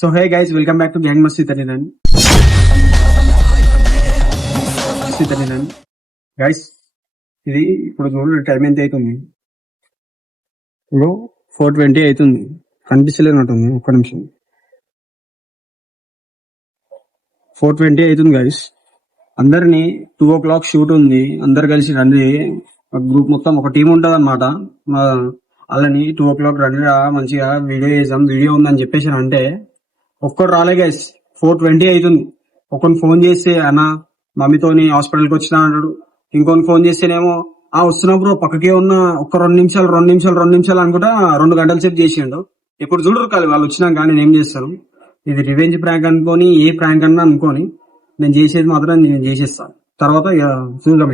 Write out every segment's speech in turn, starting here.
So hey guys, welcome back to gang మస్తీ తల్లిదండ్రి. Guys, ఇది ఇప్పుడు చూడండి టైం ఎంత అవుతుంది. ఇప్పుడు 4:20 అవుతుంది. కనిపిస్తలేనట్టుంది, ఒక్క నిమిషం. 4:20 అవుతుంది గైస్. అందరినీ 2 o'clock షూట్ ఉంది, అందరు కలిసి రండి. గ్రూప్ మొత్తం ఒక టీం ఉంటది అనమాట. వాళ్ళని 2 o'clock రండి, మంచిగా వీడియో చేద్దాం, వీడియో ఉందని చెప్పేసి అంటే ఒక్కరు రాలే గైస్. 4:20 అవుతుంది. ఒకరిని ఫోన్ చేస్తే అన్న మమ్మీతోని హాస్పిటల్కి వచ్చినా అన్నాడు. ఇంకొని ఫోన్ చేస్తేనేమో వస్తున్నా బ్రో, పక్కకే ఉన్న ఒక్క 2 నిమిషాలు అనుకుంటా 2 గంటల సేపు చేసిండు. ఇప్పుడు చూడరు కాదు వాళ్ళు వచ్చినాక నేను ఏం చేస్తాను. ఇది రివెంజ్ ప్రాంక్ అనుకొని, ఏ ప్రాంక్ అన్నా అనుకొని నేను చేసేది మాత్రం నేను చేసేస్తాను. తర్వాత చూద్దాం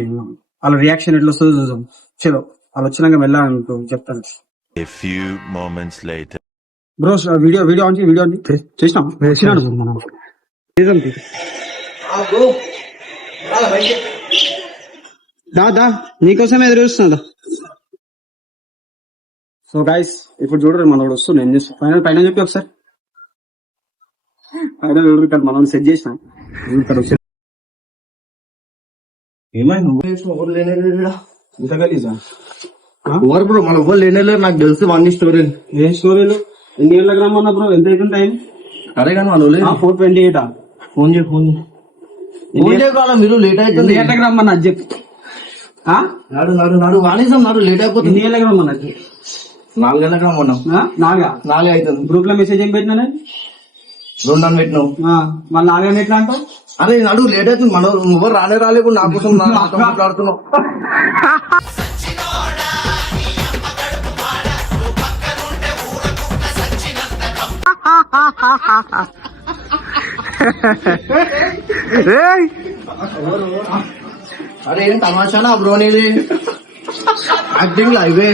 వాళ్ళ రియాక్షన్ ఎట్లా వస్తుందో చూద్దాం. చలో వాళ్ళు వచ్చినాక వెళ్ళాలనుకో చెప్తాను. A few moments later. Bro video on చేసినాం. దా నీకోసమే ఎదురు చూస్తున్నా. సో గైస్, ఇప్పుడు చూడరు మనోడు వస్తుంది. ఏం చేస్తాం పైన చెప్పి ఒకసారి పైన చూడరు కదా, మనం సెట్ చేసినాం. ఏమైనా ఇంత గలీజా ఎవరు బ్రో? మన ఎవరు లేనేలేరు, నాకు తెలుసు అన్ని స్టోరీ. ఏ స్టోరీలు? ఎన్ని గంటలకు రమ్మన్నా బ్రో? ఎంత అవుతుంది టైం? అరే కానీ వాళ్ళు 4:28. ఫోన్ చేయకాలం మీరు లేట్ అవుతుంది. ఎన్ని గంటలకు రమ్మన్నా అది చెప్పు. నాడు వాణిజ్యం నాడు లేట్ అయిపోతుంది. ఎన్ని గంటలకు రమ్మన్నా? 4 గంటలకు రమ్మన్నాం. 4 అవుతుంది. గ్రూప్ లో మెసేజ్ ఏం పెట్టినా 2 అని పెట్టినావు. మళ్ళీ 4 గంటలు ఎట్లా అంటావు? అరే నాడు లేట్ అవుతుంది. మనం ఎవరు రాలేదు నా కోసం మాట్లాడుతున్నావు. అరే ఏం తమాషానా బ్రో నీది? యాక్టింగ్ లైవే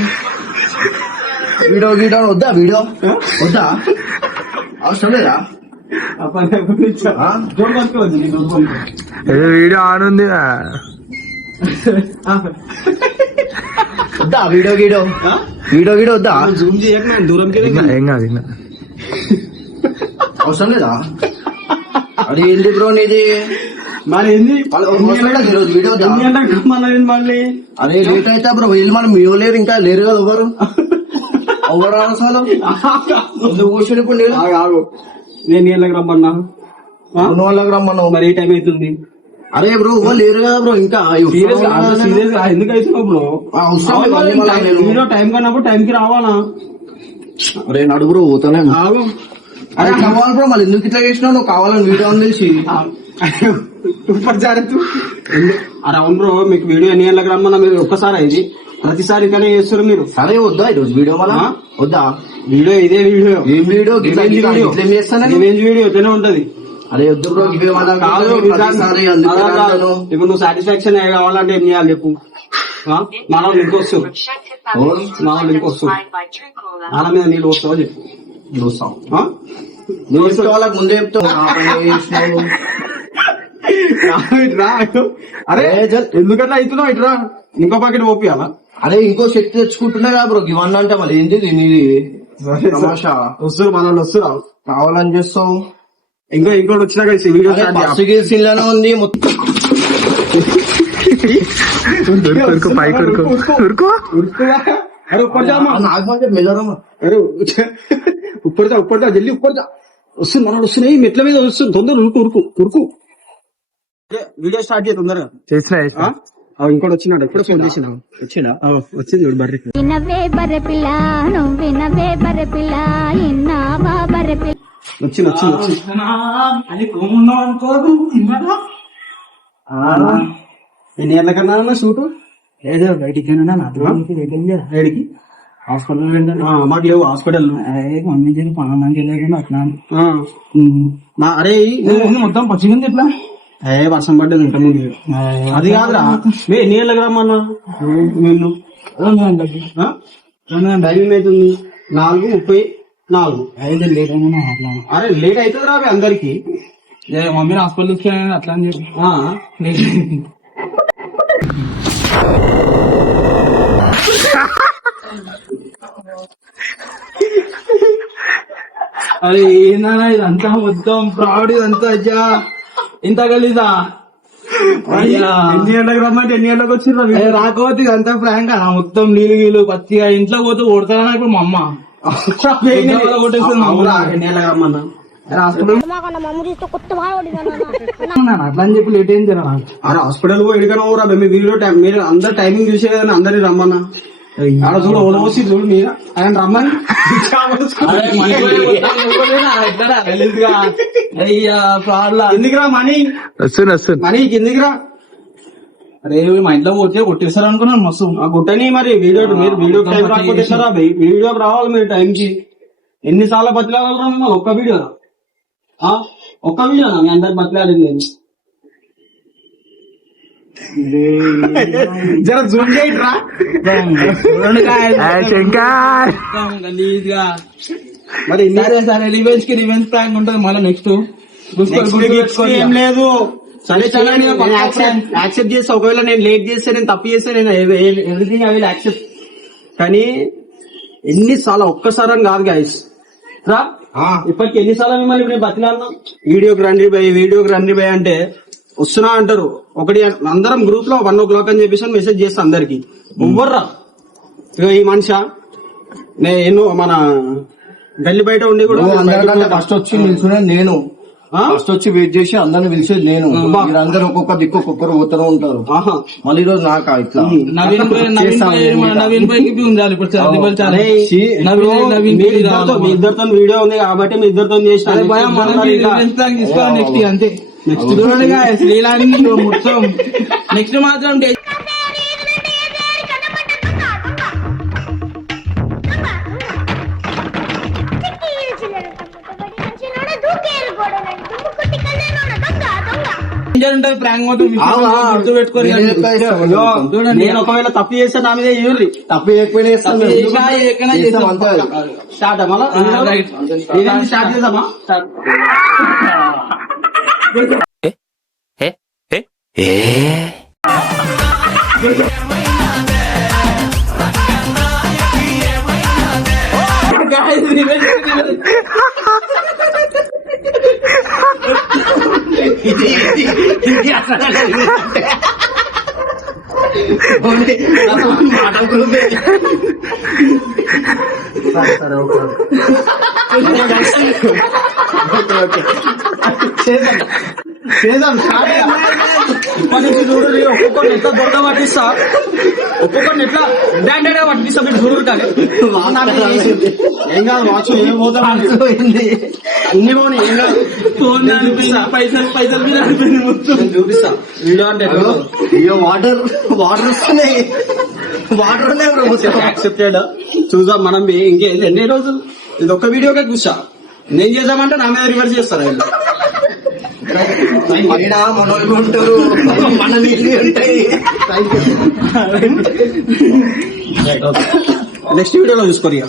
వీడియో వద్దా? వద్దా? అవసరం లేదా? వీడియో ఆన్ ఉంది. వద్దా వీడియో వద్దా? జూమ్ చేయక దూరం ఏం కాదు. అవసరం లేదా? అది ఏంది బ్రో నీది? మరి ఏంది వీడియో మళ్ళీ? అరే లేట్ అయితే బ్రో వీళ్ళు మనం మీ లేరు, ఇంకా లేరు కదా ఎవరు అసలు ఎందుకు కూర్చొని ఇప్పుడు నేను నీళ్ళకి రమ్మన్నా, 2 గంటలకు రమ్మన్నావు. మరి ఏ టైం అవుతుంది? అరే బ్రో ఎవరు లేరు కదా బ్రో. ఇంకా సీరియస్ ఎందుకు అవుతున్నావు బ్రో? వీడియో టైం కన్నప్పుడు టైంకి రావాలా? అరే నడు బ్రో పోతానే. అరే కావాలి బ్రో, మళ్ళీ ఎందుకు ఇట్లా చేసినావు? నువ్వు కావాలని వీడియో అని తెలిసి అరే అవును బ్రో, మీకు వీడియో ఎన్ని గంటలకు రమ్మన్నా? మీరు ఒక్కసారి ఇది ప్రతిసారి ఇక్కడే చేస్తారు మీరు. సరే వద్దా ఈరోజు వీడియో? మళ్ళా వద్దా వీడియో? ఇదే వీడియో. ఏం వీడియో? వీడియో ఇతనే ఉంటది. అరే వద్దు బ్రో, ఇప్పుడు నువ్వు సాటిస్ఫాక్షన్ కావాలంటే ఏం చేయాలి చెప్పు? మనం లింక్ వస్తావు, వాళ్ళ మీద నీళ్ళు వస్తావా చెప్పు. చూస్తావు వాళ్ళకి ముందే చెప్తావు. అరే ఎందుకట్లా అవుతున్నావు? ఇట్రా ఇంకో పాకెట్ ఓపియాలా? అరే ఇంకో శక్తి తెచ్చుకుంటున్నా కదా బ్రో. ఇవన్నీ అంటే మళ్ళీ ఏంటి నీది తమాషా? వస్తారు మన వాళ్ళు వస్తురా, కావాలని చేస్తావు. ఇంకోటి వచ్చినా కలిసి వీడియో సీన్లోనే ఉంది మొత్తం. అరే ఉప్పడతా జల్దీ ఉప్పడతా. వస్తుంది మన వస్తున్నాయి, మెట్ల మీద వస్తుంది. తొందర ఉరుకు. వీడియో స్టార్ట్ చేయ తొందరగా. చేసిన ఇంకోటి వచ్చినాడు, ఎప్పుడు ఫోన్ చేసినా వచ్చింది చూడు. బర్రె వచ్చింది. ఎన్ని గంటలకన్నా షూటు? ఏదో బయటికి ఏడికి? హాస్పిటల్ మాకు లేవు హాస్పిటల్. మమ్మీ పనులు అట్లా. అరే మొత్తం పచ్చిగింది ఇట్లా. వర్షం పడ్డది ఇంత ముందు. అది కాదురా, ఎన్ని గంటలకు రమ్మన్నా నిన్ను? టైమింగ్ అవుతుంది 4:34. అరే లేట్ అవుతుంది రా అందరికి. మమ్మీని హాస్పిటల్ అట్లా అని చెప్పి అరే ఏందన్నా ఇదంతా మొత్తం ఫ్రాడ్ ఇదంతా అజ్జా ఇంత గలీజా అయ్యా. ఎన్ని గంటలకు రమ్మంటే ఎన్ని గంటలకు వచ్చిర్రు అరే రాకపోతే ఇదంతా ప్రాంక్ అన్న మొత్తం నీళ్ళు పచ్చిగా ఇంట్లో పోతే కొడతానా ఇప్పుడు మా అమ్మ కొట్టేస్తుంది మా అమ్మ. ఎన్ని గంటలకు రమ్మన్నా అట్లా అని చెప్పి లేట్ అయింది రా. అరే హాస్పిటల్ పో ఎడికైనా ఊరా మీ వీడియో టైం మీరు అందరు టైమింగ్ చూసే కదా అందరినీ రమ్మన్నా ఆడ చూడు ఓనవసి చూడు మీరు ఆయన రమ్మని అరే మనకి ఎట్లా గలీజ్గా అయ్యా ఫ్రాడ్ లా. ఎందుకురా మనీ మనీ కిందికిరా అరే మా ఇంట్లో పోతే కొట్టేస్తారు అనుకున్నాను మస్తు. ఆ గుట్టని మరి వీడియో మీరు వీడియో టైం రాకపోతే సారా వీడియోకి రావాలి మీరు టైం కి ఎన్నిసార్లు బతిలాగలరా మేము ఒక్క వీడియో ఒక్క వీడియో మీ అందరికి బతిలాడింది నేను జర జూమ్ చేయట్రా గలీజ్గా. మరి సరే సరే రివెంజ్ కి రివెంజ్ ప్రాంక్ ఉంటది మళ్ళీ నెక్స్ట్ ఏం లేదు సరే సరే యాక్సెప్ట్ చేస్తా ఒకవేళ నేను లేట్ చేస్తే నేను తప్పు చేస్తే నేను ఎవ్రీథింగ్ ఐ విల్ యాక్సెప్ట్ కానీ ఎన్నిసార్లు ఒక్కసారి అని కాదు గాయస్ రా ఇప్పటికి ఎన్నిసార్లు మిమ్మల్ని ఇప్పుడు బతిలాడినా వీడియోకి రండి భయ్ అంటే వస్తున్నా అంటారు ఒకటి అందరం గ్రూప్ లో 1 o'clock అని చెప్పేసి మెసేజ్ చేస్తా అందరికి ఎవ్వర్రా ఇగో ఈ మనిషి నేను మన గల్లి బయట ఉండి కూడా అందరికంటే ఫస్ట్ వచ్చి నిల్చునే నేను ఫస్ట్ వచ్చి వెయిట్ చేసి అందరిని పిలిచేది నేను మీరందరూ ఒక్కొక్క దిక్కు ఒక్కొక్కరు పోతూనే ఉంటారు ఆహా మళ్ళీ ఈ రోజు నాకా ఇట్లా నవీన్ పైకి ఉండాలి ఇప్పుడు చాలా మీ ఇద్దరితో వీడియో ఉంది కాబట్టి మీ ఇద్దరితో చేసిన తీసుకోవాలి నెక్స్ట్ అంతే నెక్స్ట్ మొత్తం నెక్స్ట్ మాత్రం ఉంటది ప్రాంక్ మొత్తం గుర్తు పెట్టుకోరు. నేను ఒకవేళ తప్పు చేస్తే నా మీద ఇవ్వరు తప్పు చేయకపోయినా స్టార్ట్ మళ్ళా స్టార్ట్ చేద్దామా చూడు ఒక్కొక్కరిని ఎట్లా దొరక పట్టిస్తా ఒక్కొక్కరిని ఎట్లా బ్రాండెడ్ గా పట్టిస్తా మీరు చూడరు కానీ ఏం కాదు వాచ్ ఏం పోతా అన్ని పోనీ ఏం కాదు పైసలు మీద చూపిస్తా వీడియో అంటే అయ్యో వాటర్ వస్తున్నాయి వాటర్ యాక్సెప్టెడ్ చూద్దాం మనం ఇంకేది ఎన్ని రోజులు ఇది ఒక్క వీడియోకే చూసా నేను చేద్దామంటే నా మీద రివర్స్ చేస్తారు మనోళ్ళు ఉంటారు మన నీళ్ళు ఉంటాయి నెక్స్ట్ వీడియోలో చూసుకోరు ఇక